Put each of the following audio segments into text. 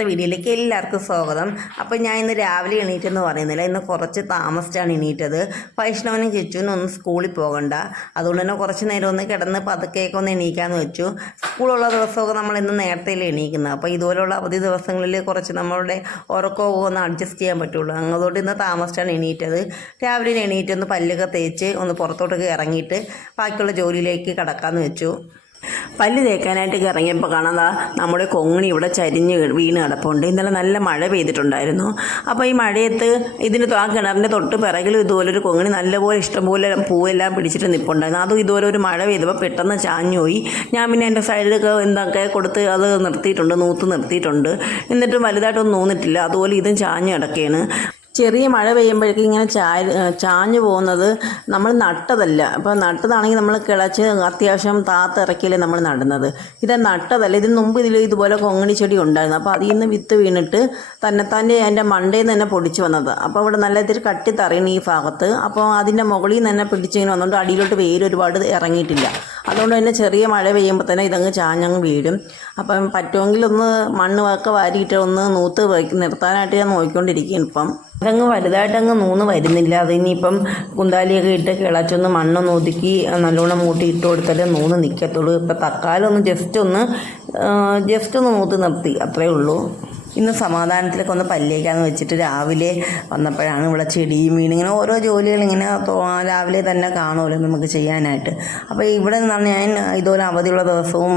ഇന്നത്തെ വീഡിയോയിലേക്ക് എല്ലാവർക്കും സ്വാഗതം. അപ്പോൾ ഞാൻ ഇന്ന് രാവിലെ എണീറ്റെന്ന് പറയുന്നില്ല. ഇന്ന് കുറച്ച് താമസിച്ചാണ് എണീറ്റത്. വൈഷ്ണവനും കിച്ചുവിനും ഒന്ന് സ്കൂളിൽ പോകണ്ട. അതുകൊണ്ട് തന്നെ കുറച്ച് നേരം ഒന്ന് കിടന്ന് പതുക്കെയൊക്കെ ഒന്ന് എണീക്കാമെന്ന് വെച്ചു. സ്കൂളുള്ള ദിവസമൊക്കെ നമ്മൾ ഇന്ന് നേരത്തെ എണീക്കുന്നത്. അപ്പോൾ ഇതുപോലുള്ള അവധി ദിവസങ്ങളിൽ കുറച്ച് നമ്മളുടെ ഉറക്കമൊക്കെ ഒന്ന് അഡ്ജസ്റ്റ് ചെയ്യാൻ പറ്റുള്ളൂ. അതുകൊണ്ട് ഇന്ന് താമസിച്ചാണ് എണീറ്റത്. രാവിലെ എണീറ്റ് ഒന്ന് പല്ലൊക്കെ തേച്ച് ഒന്ന് പുറത്തോട്ടൊക്കെ ഇറങ്ങിയിട്ട് ബാക്കിയുള്ള ജോലിയിലേക്ക് കടക്കാമെന്ന് വെച്ചു. പല്ല് തേക്കാനായിട്ട് ഇറങ്ങിയപ്പോൾ കാണാതാ നമ്മുടെ കൊങ്ങിണി ഇവിടെ ചരിഞ്ഞ് വീണ് കിടപ്പുണ്ട്. ഇന്നലെ നല്ല മഴ പെയ്തിട്ടുണ്ടായിരുന്നു. അപ്പോൾ ഈ മഴയത്ത് ഇതിന് ആ കിണറിന്റെ തൊട്ട് പിറകിലും ഇതുപോലൊരു കൊങ്ങിണി നല്ലപോലെ ഇഷ്ടംപോലെ പൂവെല്ലാം പിടിച്ചിട്ട് നിൽപ്പുണ്ടായിരുന്നു അതും ഇതുപോലെ ഒരു മഴ പെയ്തപ്പോൾ പെട്ടെന്ന് ചാഞ്ഞു പോയി ഞാൻ പിന്നെ എന്റെ സൈഡിലൊക്കെ എന്തൊക്കെ കൊടുത്ത് അത് നിർത്തിയിട്ടുണ്ട് നൂത്ത് നിർത്തിയിട്ടുണ്ട്. എന്നിട്ടും വലുതായിട്ടൊന്നും നൂന്നിട്ടില്ല അതുപോലെ ഇതും ചാഞ്ഞ് കിടക്കുകയാണ് ചെറിയ മഴ പെയ്യുമ്പോഴേക്കും ഇങ്ങനെ ചായ ചാഞ്ഞു പോകുന്നത് നമ്മൾ നട്ടതല്ല. അപ്പോൾ നട്ടതാണെങ്കിൽ നമ്മൾ കിളച്ച് അത്യാവശ്യം താത്തിറക്കിയല്ലേ നമ്മൾ നടുന്നത്. ഇത് നട്ടതല്ല. ഇതിന് മുമ്പ് ഇതിൽ ഇതുപോലെ കൊങ്ങണി ചെടി ഉണ്ടായിരുന്നു. അപ്പോൾ അതിൽ നിന്ന് വിത്ത് വീണിട്ട് തന്നെത്താന്റെ അതിന്റെ മണ്ടയിൽ നിന്ന് തന്നെ പൊടിച്ച് വന്നത്. അപ്പോൾ ഇവിടെ നല്ല ഇത്തിരി കട്ടി തറയണം ഈ ഭാഗത്ത്. അപ്പോൾ അതിന്റെ മുകളിൽ നിന്ന് തന്നെ പിടിച്ചിങ്ങനെ വന്നുകൊണ്ട് അടിയിലോട്ട് വേര് ഒരുപാട് ഇറങ്ങിയിട്ടില്ല. അതുകൊണ്ട് തന്നെ ചെറിയ മഴ പെയ്യുമ്പോൾ തന്നെ ഇതങ്ങ് ചാഞ്ഞങ്ങ് വീഴും. അപ്പം പറ്റുമെങ്കിൽ ഒന്ന് മണ്ണ് ഒക്കെ വാരിയിട്ട് ഒന്ന് നൂത്ത് നിർത്താനായിട്ട് ഞാൻ നോക്കിക്കൊണ്ടിരിക്കുകയാണ് ഇപ്പം. അതങ്ങ് വലുതായിട്ടങ്ങ് നൂന്ന് വരുന്നില്ല. അതിനിപ്പം കുന്താലിയൊക്കെ ഇട്ട് കിളച്ചൊന്ന് മണ്ണൊന്ന് ഒതുക്കി നല്ലോണം മൂട്ടി ഇട്ട് കൊടുത്താലേ നൂന്ന് നിൽക്കത്തുള്ളൂ ഇപ്പം തക്കാലൊന്ന് ജസ്റ്റ് ഒന്ന് ജസ്റ്റ് ഒന്ന് മൂത്ത് നിർത്തി. അത്രേ ഉള്ളൂ. ഇന്ന് സമാധാനത്തിലൊക്കെ ഒന്ന് പല്ലേക്കാന്ന് വെച്ചിട്ട് രാവിലെ വന്നപ്പോഴാണ് ഇവിടെ ചെടിയും വീണ് ഇങ്ങനെ ഓരോ ജോലികൾ ഇങ്ങനെ രാവിലെ തന്നെ കാണുമല്ലോ നമുക്ക് ചെയ്യാനായിട്ട്. അപ്പോൾ ഇവിടെ നിന്നാണ് ഞാൻ ഇതുപോലെ അവധിയുള്ള ദിവസവും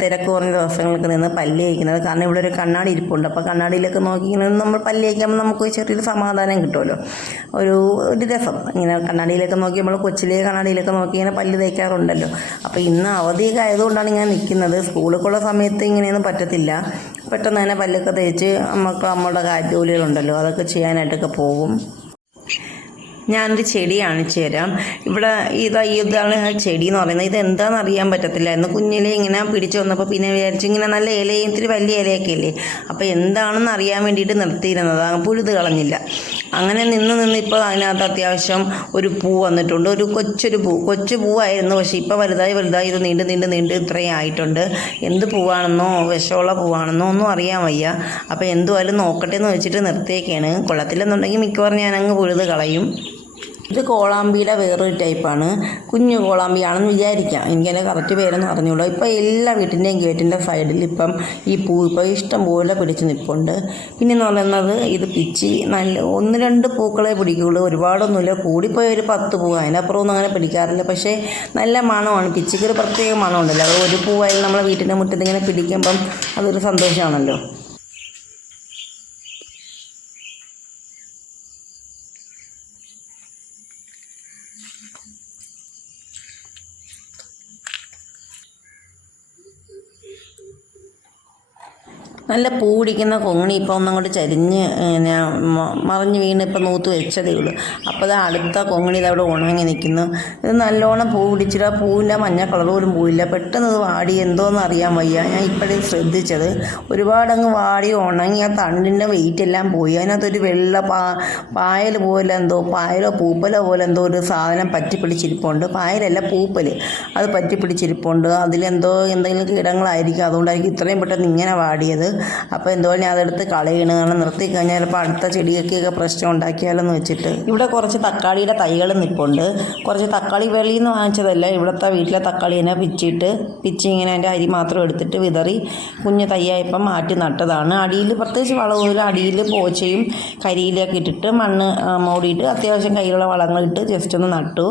തിരക്ക് കുറഞ്ഞ ദിവസങ്ങളൊക്കെ നിന്ന് പല്ല് കാരണം ഇവിടെ ഒരു കണ്ണാടി ഇരിപ്പുണ്ട്. അപ്പോൾ കണ്ണാടിയിലൊക്കെ നോക്കി ഇങ്ങനെ നമ്മൾ പല്ല് നമുക്ക് ചെറിയൊരു സമാധാനം കിട്ടുമല്ലോ. ഒരു ഒരു രസം. ഇങ്ങനെ കണ്ണാടിയിലൊക്കെ നോക്കി നമ്മൾ കൊച്ചിലെ കണ്ണാടിയിലൊക്കെ നോക്കി ഇങ്ങനെ പല്ല് തേക്കാറുണ്ടല്ലോ. അപ്പോൾ ഇന്ന് അവധിയൊക്കെ ആയതുകൊണ്ടാണ് ഞാൻ നിൽക്കുന്നത്. സ്കൂളിലേക്കുള്ള സമയത്ത് ഇങ്ങനെയൊന്നും പറ്റത്തില്ല. പെട്ടെന്ന് തന്നെ പല്ലൊക്കെ തേച്ച് നമുക്ക് നമ്മുടെ ജോലികളുണ്ടല്ലോ അതൊക്കെ ചെയ്യാനായിട്ടൊക്കെ പോകും. ഞാനൊരു ചെടി കാണിച്ചു തരാം. ഇവിടെ ഇതാ ഇതാണ് ചെടി എന്ന് പറയുന്നത്. ഇത് എന്താണെന്ന് അറിയാൻ പറ്റത്തില്ലായിരുന്നു കുഞ്ഞിലെ ഇങ്ങനെ പിടിച്ചു വന്നപ്പോൾ പിന്നെ വിചാരിച്ചു ഇങ്ങനെ നല്ല ഇലയും ഇത്തിരി വലിയ ഇലയൊക്കെ ഇല്ലേ? അപ്പോൾ എന്താണെന്ന് അറിയാൻ വേണ്ടിയിട്ട് നിർത്തിയിരുന്നത്. പുഴുത് കളഞ്ഞില്ല. അങ്ങനെ നിന്ന് നിന്ന് ഇപ്പോൾ അതിനകത്ത് അത്യാവശ്യം ഒരു പൂ വന്നിട്ടുണ്ട്. ഒരു കൊച്ചൊരു പൂ. കൊച്ചു പൂവായിരുന്നു. പക്ഷേ ഇപ്പോൾ വലുതായി വലുതായി. ഇത് നീണ്ട് നീണ്ട് നീണ്ട് ഇത്രയും ആയിട്ടുണ്ട്. എന്ത് പൂവാണെന്നോ വിഷമുള്ള പൂവാണെന്നോ ഒന്നും അറിയാൻ വയ്യ. അപ്പോൾ എന്തുവായാലും നോക്കട്ടെ എന്ന് വെച്ചിട്ട് നിർത്തിയേക്കാണ്. കൊള്ളത്തില്ലെന്നുണ്ടെങ്കിൽ മിക്കവാറും ഞാൻ അങ്ങ് പുഴുത് കളയും. ഇത് കോളാമ്പിയുടെ വേറൊരു ടൈപ്പാണ് കുഞ്ഞു കോളാമ്പിയാണെന്ന് വിചാരിക്കാം. എനിക്കതിന്റെ കറക്റ്റ് പേരൊന്നും അറിഞ്ഞൂടാ. ഇപ്പോൾ എല്ലാ വീട്ടിന്റെയും ഗേറ്റിന്റെ സൈഡിൽ ഇപ്പം ഈ പൂ ഇപ്പോൾ ഇഷ്ടം പോലെ പിടിച്ച് നിൽപ്പുണ്ട് പിന്നെ എന്ന് പറയുന്നത് ഇത് പിച്ചി. നല്ല ഒന്ന് രണ്ട് പൂക്കളെ പിടിക്കുകയുള്ളൂ ഒരുപാടൊന്നുമില്ല. കൂടിപ്പോയ ഒരു പത്ത് പൂ. അതിനപ്പുറമൊന്നും അങ്ങനെ പിടിക്കാറില്ല. പക്ഷേ നല്ല മണമാണ്. പിച്ചിക്ക് ഒരു പ്രത്യേക മണമുണ്ടല്ലോ. അത് ഒരു പൂവായാലും നമ്മളെ വീട്ടിന്റെ മുറ്റത്ത് ഇങ്ങനെ പിടിക്കുമ്പം അതൊരു സന്തോഷമാണല്ലോ. നല്ല പൂടിക്കുന്ന കൊങ്ങണി ഇപ്പോൾ ഒന്നങ്ങോട്ട് ചരിഞ്ഞ് പിന്നെ മറിഞ്ഞ് വീണ് ഇപ്പോൾ നൂത്ത് വെച്ചതേ ഉള്ളൂ. അപ്പോൾ അത് അടുത്ത കൊങ്ങണി ഇത് അവിടെ ഉണങ്ങി നിൽക്കുന്നു. ഇത് നല്ലോണം പൂ പിടിച്ചിട്ട് പൂവിന്റെ മഞ്ഞ കളർ പോലും പൂവില്ല പെട്ടെന്ന് ഇത് വാടി എന്തോന്ന് അറിയാൻ വയ്യ. ഞാൻ ഇപ്പോഴേ ശ്രദ്ധിച്ചത്. ഒരുപാടങ്ങ് വാടി ഉണങ്ങി ആ തണ്ടിന്റെ വെയിറ്റ് എല്ലാം പോയി. അതിനകത്തൊരു വെള്ള പാ പായൽ പോലെ എന്തോ പായലോ പൂപ്പലോ പോലെ എന്തോ ഒരു സാധനം പറ്റി പിടിച്ചിരിപ്പുണ്ട്. പായലല്ല പൂപ്പൽ അത് പറ്റി പിടിച്ചിരിപ്പുണ്ട്. അതിലെന്തോ എന്തെങ്കിലും കീടങ്ങളായിരിക്കും. അതുകൊണ്ടായിരിക്കും ഇത്രയും പെട്ടെന്ന് ഇങ്ങനെ വാടിയത്. അപ്പോൾ എന്തോ ഞാൻ അതെടുത്ത് കളയണ്? കാരണം നിർത്തി കഴിഞ്ഞാൽ ചിലപ്പോൾ അടുത്ത ചെടിയൊക്കെയൊക്കെ പ്രശ്നം ഉണ്ടാക്കിയാലെന്ന് വെച്ചിട്ട്. ഇവിടെ കുറച്ച് തക്കാളിയുടെ തൈകൾ നിൽപ്പുണ്ട് കുറച്ച് തക്കാളി വെളിയിൽ നിന്ന് വാങ്ങിച്ചതല്ല. ഇവിടുത്തെ വീട്ടിലെ തക്കാളി തന്നെ പിച്ചിട്ട് പിച്ചി ഇങ്ങനെ അതിന്റെ അരി മാത്രം എടുത്തിട്ട് വിതറി കുഞ്ഞ് തയ്യായപ്പം മാറ്റി നട്ടതാണ്. അടിയിൽ പ്രത്യേകിച്ച് വളവുമില്ല അടിയിൽ പോച്ചയും കരിയിലൊക്കെ ഇട്ടിട്ട് മണ്ണ് മൂടിയിട്ട് അത്യാവശ്യം കയ്യിലുള്ള വളങ്ങളിട്ട് ജസ്റ്റ് ഒന്ന് നട്ടു.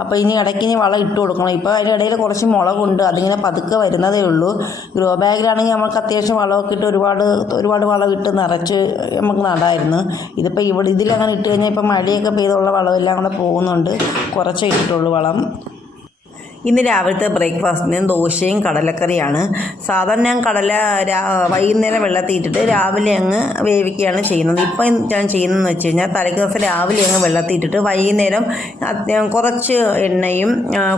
അപ്പോൾ ഇനി ഇടയ്ക്ക് ഇനി വളം ഇട്ട് കൊടുക്കണം. ഇപ്പോൾ അതിന്റെ ഇടയിൽ കുറച്ച് മുളകുണ്ട്. അതിങ്ങനെ പതുക്കെ വരുന്നതേ ഉള്ളൂ. ഗ്രോ ബാഗിലാണെങ്കിൽ നമുക്ക് അത്യാവശ്യം വളമൊക്കെ ഇട്ട് ഒരുപാട് ഒരുപാട് വളം ഇട്ട് നിറച്ച് നമുക്ക് നടായിരുന്നു. ഇതിപ്പോൾ ഇവിടെ ഇതിലങ്ങനെ ഇട്ട് കഴിഞ്ഞാൽ ഇപ്പോൾ മഴയൊക്കെ പെയ്തുള്ള വളമെല്ലാം കൂടെ പോകുന്നുണ്ട്. കുറച്ചേ ഇട്ടിട്ടുള്ളൂ വളം. ഇന്ന് രാവിലത്തെ ബ്രേക്ക്ഫാസ്റ്റിന് ദോശയും കടലക്കറിയാണ്. സാധാരണ ഞാൻ കടല വൈകുന്നേരം വെള്ളത്തിൽ ഇട്ടിട്ട് രാവിലെ അങ്ങ് വേവിക്കുകയാണ് ചെയ്യുന്നത്. ഇപ്പം ഞാൻ ചെയ്യുന്നതെന്ന് വെച്ച് കഴിഞ്ഞാൽ തലേ ദിവസം രാവിലെ അങ്ങ് വെള്ളത്തിൽ ഇട്ടിട്ട് വൈകുന്നേരം കുറച്ച് എണ്ണയും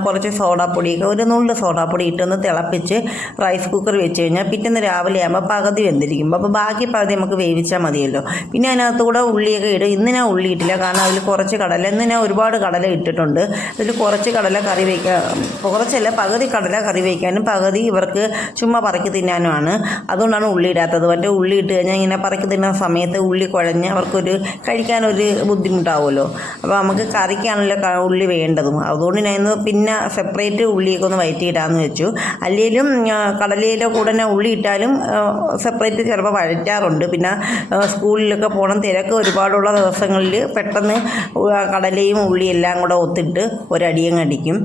കുറച്ച് സോഡാപ്പൊടിയൊക്കെ ഒരു നുള്ളു സോഡാപ്പൊടി ഇട്ടൊന്ന് തിളപ്പിച്ച് റൈസ് കുക്കർ വെച്ച് കഴിഞ്ഞാൽ പിറ്റേന്ന് രാവിലെ ആകുമ്പോൾ പകുതി വെന്തിരിക്കും. അപ്പോൾ ബാക്കി പകുതി നമുക്ക് വേവിച്ചാൽ മതിയല്ലോ. പിന്നെ അതിനകത്ത് കൂടെ ഉള്ളിയൊക്കെ ഇടും. ഇന്ന് ഞാൻ ഉള്ളി ഇട്ടില്ല. കാരണം അതിൽ കുറച്ച് കടല ഇന്ന് ഞാൻ ഒരുപാട് കടല ഇട്ടിട്ടുണ്ട്. അതിൽ കുറച്ച് കടല കറി വയ്ക്കാൻ കുറച്ചല്ല പകുതി കടല കറി വയ്ക്കാനും പകുതി ഇവർക്ക് ചുമ്മാ പറക്കി തിന്നാനുമാണ്. അതുകൊണ്ടാണ് ഉള്ളി ഇടാത്തത്. മറ്റേ ഉള്ളി ഇട്ട് കഴിഞ്ഞാൽ ഇങ്ങനെ പറക്കി തിന്നുന്ന സമയത്ത് ഉള്ളി കുഴഞ്ഞ് അവർക്കൊരു കഴിക്കാനൊരു ബുദ്ധിമുട്ടാവുമല്ലോ. അപ്പോൾ നമുക്ക് കറിക്കാണല്ലോ ഉള്ളി വേണ്ടതും. അതുകൊണ്ട് ഞാൻ ഇന്ന് പിന്നെ സെപ്പറേറ്റ് ഉള്ളിയൊക്കെ ഒന്ന് വയറ്റിയിടാമെന്ന് വെച്ചു. അല്ലെങ്കിലും കടലയിലോ കൂടെ തന്നെ ഉള്ളി ഇട്ടാലും സെപ്പറേറ്റ് ചിലപ്പോൾ വഴറ്റാറുണ്ട്. പിന്നെ സ്കൂളിലൊക്കെ പോകണം തിരക്ക് ഒരുപാടുള്ള ദിവസങ്ങളിൽ പെട്ടെന്ന് കടലയും ഉള്ളിയും എല്ലാം കൂടെ ഒത്തിട്ട് ഒരടിയങ്ങ് അടിക്കും.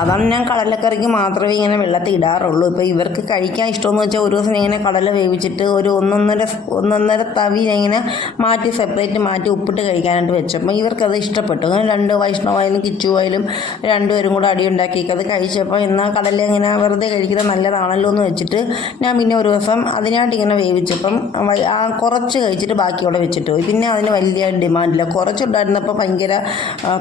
അതാണ് ഞാൻ കടലക്കറിക്ക് മാത്രമേ ഇങ്ങനെ വെള്ളത്തിൽ ഇടാറുള്ളൂ. ഇപ്പോൾ ഇവർക്ക് കഴിക്കാൻ ഇഷ്ടമെന്ന് വെച്ചാൽ ഒരു ദിവസം ഇങ്ങനെ കടല വേവിച്ചിട്ട് ഒരു ഒന്നൊന്നര ഒന്നൊന്നര തവി ഇങ്ങനെ മാറ്റി സെപ്പറേറ്റ് മാറ്റി ഉപ്പിട്ട് കഴിക്കാനായിട്ട് വെച്ചപ്പോൾ ഇവർക്കത് ഇഷ്ടപ്പെട്ടു. അങ്ങനെ രണ്ട് വൈഷ്ണവായാലും കിച്ചുവായാലും രണ്ടുപേരും കൂടെ അടി ഉണ്ടാക്കി അത് കഴിച്ചപ്പോൾ എന്നാൽ കടല ഇങ്ങനെ വെറുതെ കഴിക്കുന്നത് നല്ലതാണല്ലോ എന്ന് വെച്ചിട്ട് ഞാൻ പിന്നെ ഒരു ദിവസം അതിനായിട്ട് ഇങ്ങനെ വേവിച്ചപ്പം ആ കുറച്ച് കഴിച്ചിട്ട് ബാക്കി അവിടെ വെച്ചിട്ട് പോയി. പിന്നെ അതിന് വലിയ ഡിമാൻഡില്ല കുറച്ചുണ്ടായിരുന്നപ്പോൾ ഭയങ്കര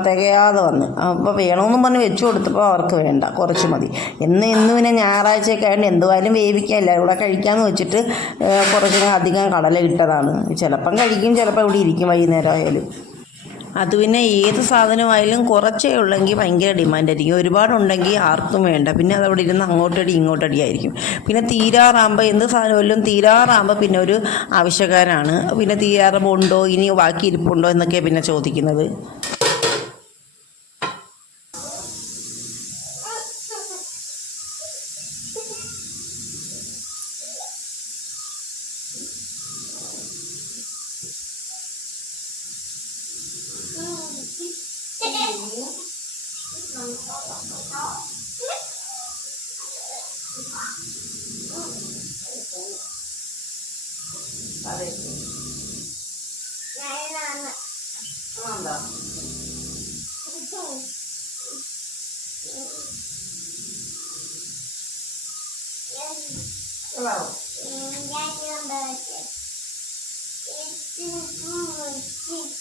തികയാതെ വന്നു. അപ്പോൾ വേണമെന്നും പറഞ്ഞ് വെച്ചു കൊടുത്തപ്പോൾ അവർക്ക് വേണ്ട കുറച്ച് മതി. എന്ന് ഇന്ന് പിന്നെ ഞായറാഴ്ചയൊക്കെ ആയതുകൊണ്ട് എന്തുവായാലും വേവിക്കാം എല്ലാവരും കൂടെ കഴിക്കാമെന്ന് വെച്ചിട്ട് കുറച്ച് അധികം കടല ഇട്ടതാണ്. ചിലപ്പം കഴിക്കും ചിലപ്പോൾ ഇവിടെ ഇരിക്കും വൈകുന്നേരം ആയാലും. അത് പിന്നെ ഏത് സാധനമായാലും കുറച്ചേ ഉള്ളെങ്കിൽ ഭയങ്കര ഡിമാൻഡായിരിക്കും. ഒരുപാടുണ്ടെങ്കിൽ ആർക്കും വേണ്ട. പിന്നെ അതവിടെ ഇരുന്ന് അങ്ങോട്ടടി ഇങ്ങോട്ടടി ആയിരിക്കും. പിന്നെ തീരാറാകുമ്പോൾ എന്ത് സാധനമല്ലോ തീരാറാകുമ്പോൾ പിന്നെ ഒരു ആവശ്യക്കാരാണ്. പിന്നെ തീരാറുമ്പോൾ ഉണ്ടോ? ഇനി ബാക്കി ഇരിപ്പുണ്ടോ? എന്നൊക്കെയാണ് പിന്നെ ചോദിക്കുന്നത്. Hello. Yeah, you're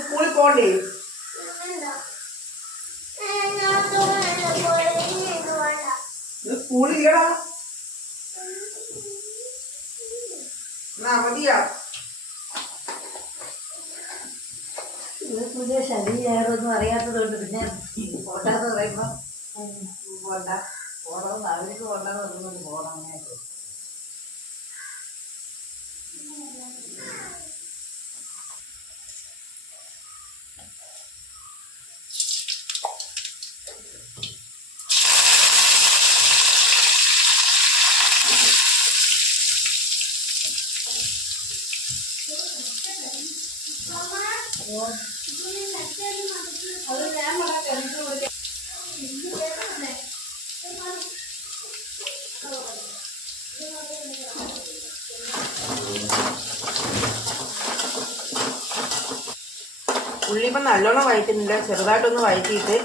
സ്കൂളിൽ പോകണ്ടേ സ്കൂളിൽ ഇല്ലടാ. അവധിയാ പുതിയ ശനി ഞായറൊന്നും അറിയാത്തത് കൊണ്ട് പിന്നെ പോട്ടാന്ന് പറയുമ്പോ പോണ്ട. പോകണം അവർക്ക് പോകണ്ടെന്ന് പറഞ്ഞുകൊണ്ട് പോകണം അങ്ങനെയൊക്കെ. ഉള്ളി ഇപ്പം നല്ലോണം വഴറ്റുന്നില്ല. ചെറുതായിട്ടൊന്ന് വഴറ്റിയിട്ട്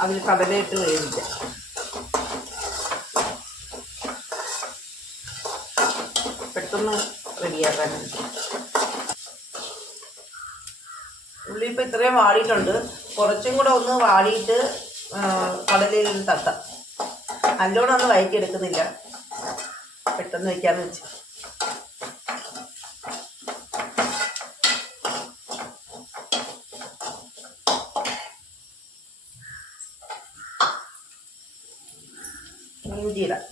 അതിൽ കടലയിട്ട് വേവിക്കാം പെട്ടെന്ന് റെഡിയാക്കാനാണ് ഉള്ളി ഇപ്പം ഇത്രയും വാടിയിട്ടുണ്ട്. കുറച്ചും കൂടെ ഒന്ന് വാടിയിട്ട് കടലയിൽ തട്ടാം നല്ലോണം ഒന്ന് വയറ്റിയെടുക്കുന്നില്ല. പെട്ടെന്ന് വയ്ക്കാമെന്ന് വെച്ച്. ഇഞ്ചിയിടാം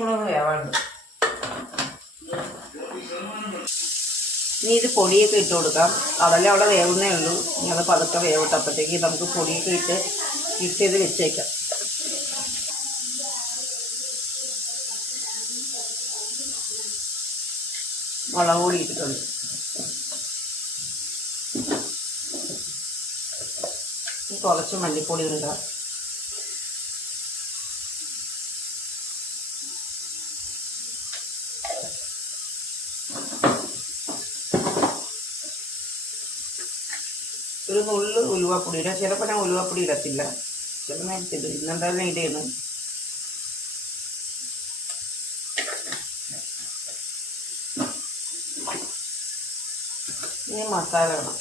കുറച്ചും വേവാണ്ട്. ഇനി ഇത് പൊടിയൊക്കെ ഇട്ട് കൊടുക്കാം. കടല അവിടെ വേവുന്നേ ഉള്ളൂ. ഇനി അത് പതുക്കെ വേവട്ടെ. അപ്പോഴത്തേക്ക് നമുക്ക് പൊടിയൊക്കെ ഇട്ട് മിക്സ് ചെയ്ത് വെച്ചേക്കാം. മുളക് പൊടി ഇട്ടിട്ടുണ്ട്. കുറച്ച് മല്ലിപ്പൊടി ഇടുക. നുള്ളു ഉലുവാപ്പൊടി ഇടാം ചിലപ്പോൾ ഞാൻ ഉലുവാപ്പൊടി ഇടത്തില്ല. ചില നേരത്തെ ഇടും. ഇന്നെന്തായാലും ഇടയാണ് ഇനി മസാല വേണം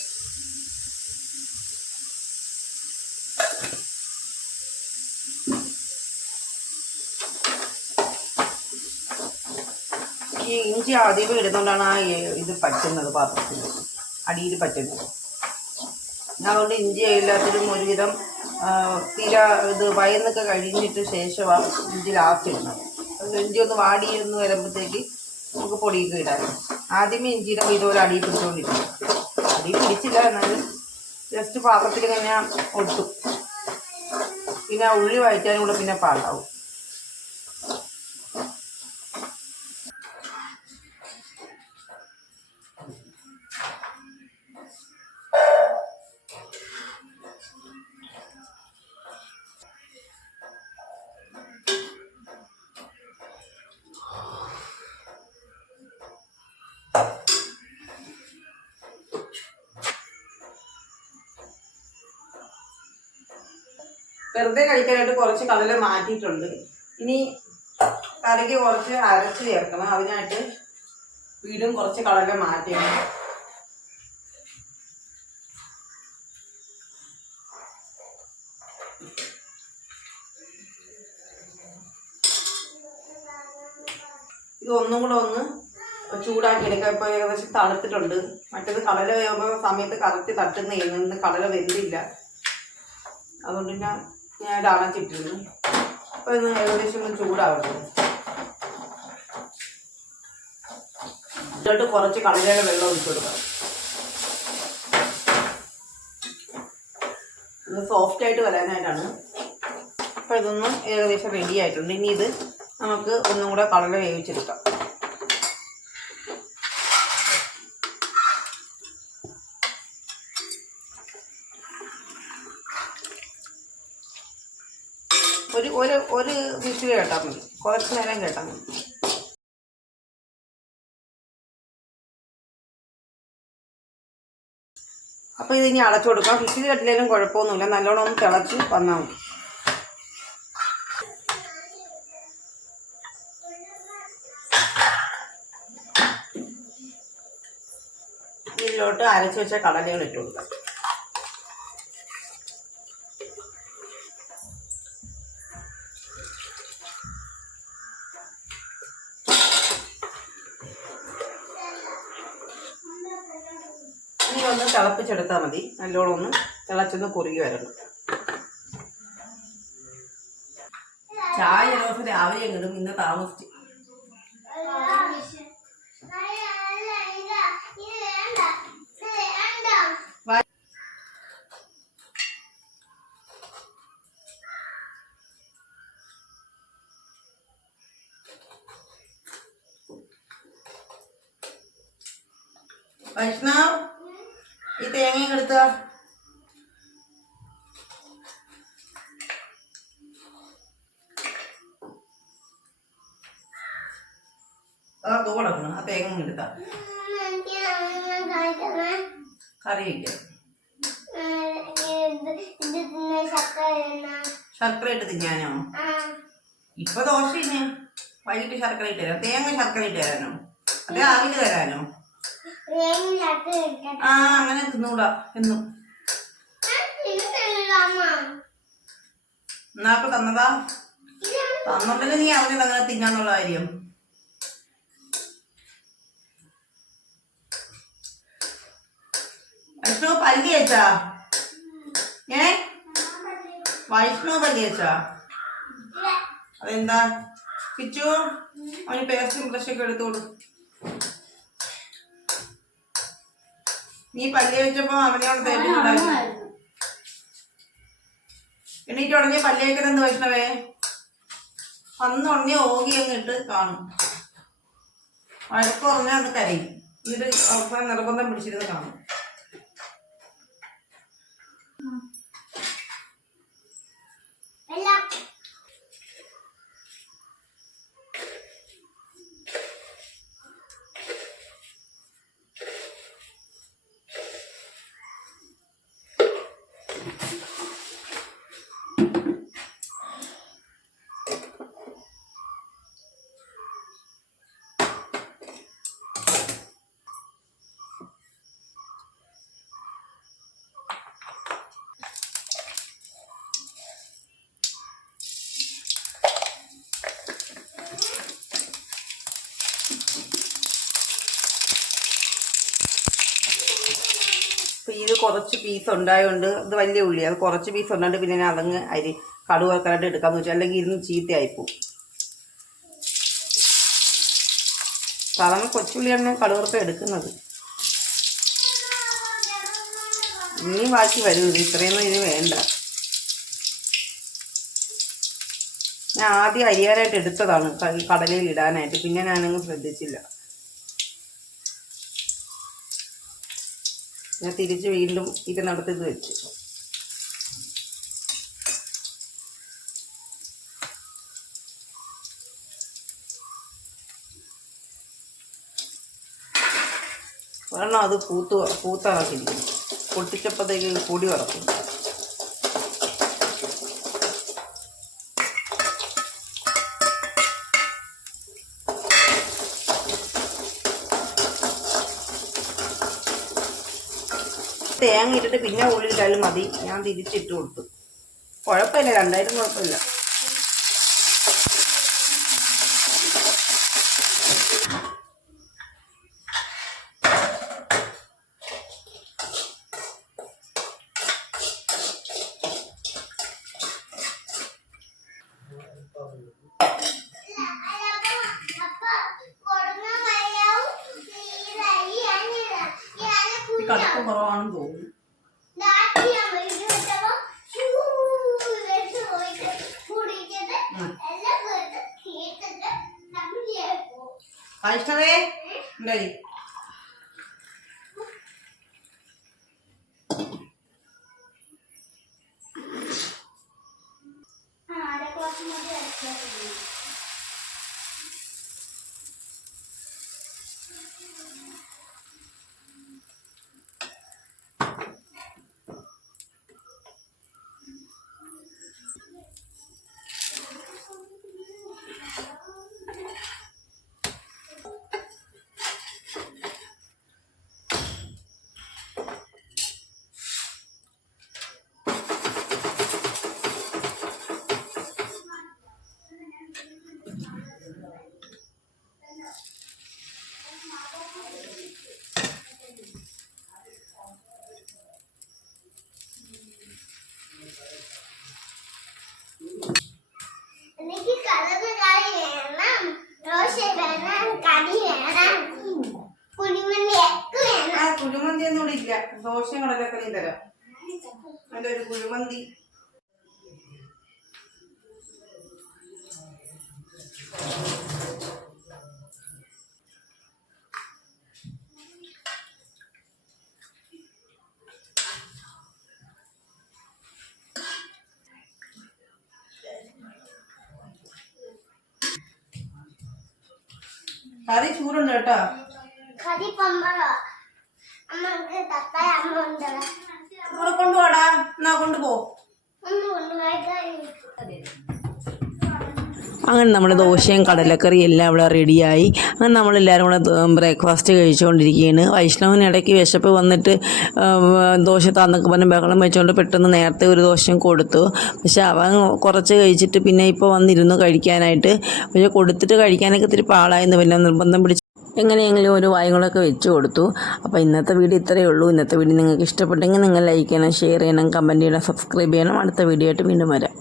ഈ ഇഞ്ചി ആദ്യമേ ഇടുന്നതുകൊണ്ടാണ് ആ ഇത് പറ്റുന്നത് പാത്രത്തിൽ അടിയിൽ പറ്റുന്നത്. അതുകൊണ്ട് ഇഞ്ചി എല്ലാത്തിലും ഒരുവിധം തീര ഇത് വയന്നൊക്കെ കഴിഞ്ഞിട്ട് ശേഷമാണ് ഇഞ്ചി ലാസ്റ്റ് ഇടുന്നത് ഇഞ്ചി ഒന്ന് വാടി ഒന്ന് വരുമ്പോഴത്തേക്ക് നമുക്ക് പൊടിയൊക്കെ ഇടാം. ആദ്യമേ ഇഞ്ചിയുടെ ഇതുപോലെ അടിയിൽ പിടിച്ചുകൊണ്ടിരിക്കും അടി പിടിച്ചില്ല എന്നാലും ജസ്റ്റ് പാത്രത്തിൽ കഴിഞ്ഞാൽ ഒട്ടും. പിന്നെ ഉള്ളി വഴറ്റാനും കൂടെ പിന്നെ പാടാവും. വെറുതെ കഴിക്കാനായിട്ട് കുറച്ച് കടല മാറ്റിയിട്ടുണ്ട്. ഇനി കറിക്ക് കുറച്ച് അരച്ച് ചേർക്കണം. അതിനായിട്ട് വീടും കുറച്ച് കടല മാറ്റിയാണ് ഇത് ഒന്നും കൂടെ ഒന്ന് ചൂടാക്കി എടുക്കുക ഇപ്പോൾ ഏകദേശം തണുത്തിട്ടുണ്ട്. മറ്റേത് കടല വേകുമ്പോൾ സമയത്ത് കറക്റ്റ് തട്ടുന്നേ ഇന്ന് കടല വെന്തില്ല. അതുകൊണ്ട് ഞാൻ ഞാൻ ഇത് അടച്ചിട്ടിരുന്നു അപ്പോൾ ഇന്ന് ഏകദേശം ഒന്ന് ചൂടാവട്ടെ. ഇതിലോട്ട് കുറച്ച് കടലയുടെ വെള്ളം ഒഴിച്ചു കൊടുക്കാം ഒന്ന് സോഫ്റ്റ് ആയിട്ട് വരാനായിട്ടാണ്. അപ്പോൾ ഇതൊന്നും ഏകദേശം റെഡി ആയിട്ടുണ്ട്. ഇനി ഇത് നമുക്ക് ഒന്നും കൂടെ കടല വേവിച്ചെടുക്കാം. ഒരു ഒരു ഒരു വിസിൽ കേട്ടാൽ മതി. കുറച്ച് നേരം കേട്ടാൽ മതി. അപ്പോൾ ഇനി അടച്ചു കൊടുക്കാം. വിസിൽ കെട്ടില്ലെങ്കിലും കുഴപ്പമൊന്നുമില്ല. നല്ലോണം ഒന്ന് തിളച്ച് വന്നാൽ മതി. ഇതിലോട്ട് അരച്ച് വെച്ച കടലകൾ ഇട്ട് കൊടുക്കാം. ഒന്ന് തിളപ്പിച്ചെടുത്താൽ മതി. നല്ലോണം ഒന്ന് തിളച്ചൊന്ന് കുറുകി വരണം. ചായ ഒരു ദിവസം രാവിലെ ഇടും ഇന്ന് താമസിച്ചു വൈഷ്ണവ് ഈ തേങ്ങയും എടുത്ത ആ തോടക്കണം ആ തേങ്ങ എടുക്കാം കറി വയ്ക്കാം ശർക്കര ഇട്ട് തിന്നാനോ? ഇപ്പൊ ദോശ ഇനി വൈകിട്ട് ശർക്കര ഇട്ട് തരാം. തേങ്ങ ശർക്കര ഇട്ട് തരാനോ? അതെ ആവിൽ തരാനോ? ആ അങ്ങനെ തിന്നൂടാ എന്നും എന്നാക്ക് തന്നതാ? തന്നുണ്ടെങ്കിൽ നീ അറിഞ്ഞത് അങ്ങനെ തിന്നാന്നുള്ള കാര്യം. വൈഷ്ണവ് പല്ലി ഏ? വൈഷ്ണവ് പല്ലി വെച്ചാ അതെന്താ? കിച്ചു അവന് പേസ്റ്റും ബ്രഷൊക്കെ എടുത്തോളൂ നീ പല്ലി വെച്ചപ്പോ അവനോട് തേച്ചിട്ടുണ്ടായിരുന്നു എണീറ്റ് ഉടനെ പല്ല് വെക്കുന്നത് വൈഷ്ണവേ? വന്ന് ഉടനെ ഓകി അങ്ങ് ഇട്ട് കാണും. വഴക്ക് പറഞ്ഞാൽ അത് കരയും. എന്നിട്ട് അവസാനം നിർബന്ധം പിടിച്ചിരുന്ന് കാണും അപ്പോൾ ഇത് കുറച്ച് പീസ് ഉണ്ടായതുകൊണ്ട് ഇത് വലിയ ഉള്ളി അത് കുറച്ച് പീസ് ഉണ്ടായിട്ട് പിന്നെ ഞാൻ അതങ്ങ് അരി കടുവ വറുക്കാനായിട്ട് എടുക്കാമെന്ന് വെച്ചാൽ അല്ലെങ്കിൽ ഇരുന്ന് ചീത്തയായിപ്പോവും. സാധാരണ കൊച്ചുള്ളിയാണ് ഞാൻ കടുവർക്ക എടുക്കുന്നത്. ഇനി ബാക്കി വരും. ഇത് ഇത്രയൊന്നും ഇനി വേണ്ട. ഞാൻ ആദ്യം അരിയാനായിട്ട് എടുത്തതാണ്. കടലയിൽ ഇടാനായിട്ട്. പിന്നെ ഞാനങ്ങ് ശ്രദ്ധിച്ചില്ല. ഞാൻ തിരിച്ച് വീണ്ടും ഇത് വെച്ചു. കാരണം അത് പൂത്ത് പൂത്താക്കിയിരിക്കുന്നു പൊട്ടിച്ചപ്പോഴത്തേക്ക് കൂടി വറക്കും. തേങ്ങ ഇട്ടിട്ട് പിന്നെ ഉള്ളിട്ടാലും മതി. ഞാൻ തിരിച്ചിട്ട് കൊടുത്തു. കുഴപ്പമില്ല രണ്ടായിരം കുഴപ്പമില്ല. കടുപ്പ് കുറവാണെന്ന് തോന്നുന്നു. വൈഷ്ണവേ ഉണ്ടായി ദോശയും കടലക്കറിയും തരാം. അതിന്റെ ഒരു കുഴിമന്തി. കറി ചൂടുണ്ട് കേട്ടോ. കറി പമ്പറോ അമ്മയ്ക്ക് അമ്മ ഉണ്ടല്ലോ കൊണ്ടുപോടാ. എന്നാ കൊണ്ടുപോ. അങ്ങനെ നമ്മുടെ ദോശയും കടലക്കറിയും എല്ലാം ഇവിടെ റെഡിയായി. അങ്ങനെ നമ്മളെല്ലാവരും കൂടെ ബ്രേക്ക്ഫാസ്റ്റ് കഴിച്ചുകൊണ്ടിരിക്കുകയാണ്. വൈഷ്ണവിന് ഇടയ്ക്ക് വിശപ്പ് വന്നിട്ട് ദോശ തന്നൊക്കെ പറഞ്ഞ് ബഹളം വെച്ചുകൊണ്ട് പെട്ടെന്ന് നേരത്തെ ഒരു ദോശയും കൊടുത്തു. പക്ഷെ അവൻ കുറച്ച് കഴിച്ചിട്ട് പിന്നെ ഇപ്പോൾ വന്നിരുന്നു കഴിക്കാനായിട്ട്. പക്ഷെ കൊടുത്തിട്ട് കഴിക്കാനൊക്കെ ഇത്തിരി പാളായിരുന്നു പിന്നെ നിർബന്ധം പിടിച്ച് എങ്ങനെയെങ്കിലും ഒരു വായുകളൊക്കെ വെച്ച് കൊടുത്തു. അപ്പോൾ ഇന്നത്തെ വീഡിയോ ഇത്രയേ ഉള്ളൂ. ഇന്നത്തെ വീഡിയോ നിങ്ങൾക്ക് ഇഷ്ടപ്പെട്ടെങ്കിൽ നിങ്ങൾ ലൈക്ക് ചെയ്യണം ഷെയർ ചെയ്യണം കമന്റ് ചെയ്യണം സബ്സ്ക്രൈബ് ചെയ്യണം. അടുത്ത വീഡിയോ ആയിട്ട് വീണ്ടും വരാം.